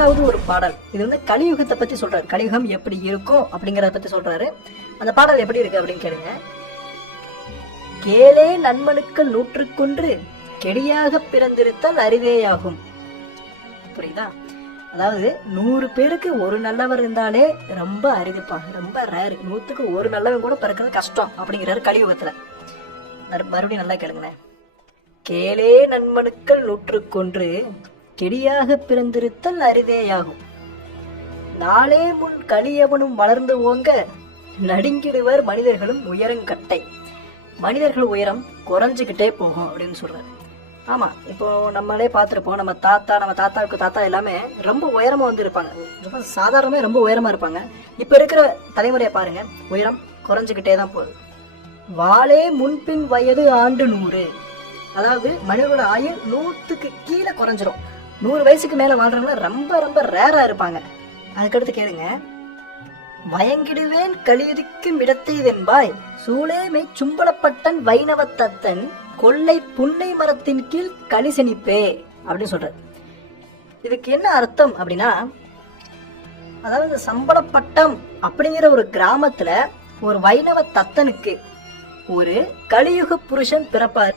6வது ஒரு பாடல். இது கலியுகத்தை பத்தி சொல்றாரு. கலியுகம் எப்படி இருக்கும் அப்படிங்கறத பத்தி சொல்றாரு. அந்த பாடல் எப்படி இருக்கு அப்படின்னு கேளுங்க. கேளே நன்மனுக்கள் 100 கெடியாக பிறந்திருத்தல் அரிதேயாகும். புரியுதா? அதாவது 100 பேருக்கு ஒரு நல்லவர் இருந்தாலே ரொம்ப அரிதுப்பா, ரொம்ப ரேரு. 100க்கு ஒரு நல்லவன் கூட பிறக்கிறது கஷ்டம் அப்படிங்கிறாரு கலியுகத்துல. மறுபடியும் நல்லா கேளுங்களேன். கேளே நன்மனுக்கள் 100 கெடியாக பிறந்திருத்தல் அரிதேயாகும். நாளே முன் கலியவனும் வளர்ந்து ஓங்க நடுங்கிடுவர் மனிதர்களும் உயரங்கட்டை. மனிதர்கள் உயரம் குறைஞ்சுக்கிட்டே போகும் அப்படின்னு சொல்றாரு. ஆமா, இப்போ நம்மளே பார்த்துருப்போம். நம்ம தாத்தாவுக்கு தாத்தா எல்லாமே ரொம்ப உயரமா இருப்பாங்க. ரொம்ப சாதாரணமே ரொம்ப உயரமா இருப்பாங்க. இப்ப இருக்கிற தலைமுறையை பாருங்க, உயரம் குறைஞ்சுக்கிட்டே தான் போகுது. வாளே முன்பின் வயது ஆண்டு 100. அதாவது மனிதர்களோட ஆயுள் 100க்கு கீழே குறைஞ்சிரும். 100 வயசுக்கு மேல வாழ்றவங்க ரொம்ப ரொம்ப ரேரா இருப்பாங்க. அதுக்கடுத்து கேளுங்க. வயங்கிடுவேன் கலியுதிக்கும் இடத்தைதென்பாய் சூளேமை சும்பளப்பட்டன் வைணவத்தத்தன் கொள்ளை புன்னை மரத்தின் கீழ் கலிசனிப்பே அப்படின்னு சொல்றாரு. இதுக்கு என்ன அர்த்தம் அப்படின்னா, அதாவது சம்பளப்பட்டம் அப்படிங்கிற ஒரு கிராமத்துல ஒரு வைணவ தத்தனுக்கு ஒரு கலியுக புருஷன் பிறப்பார்.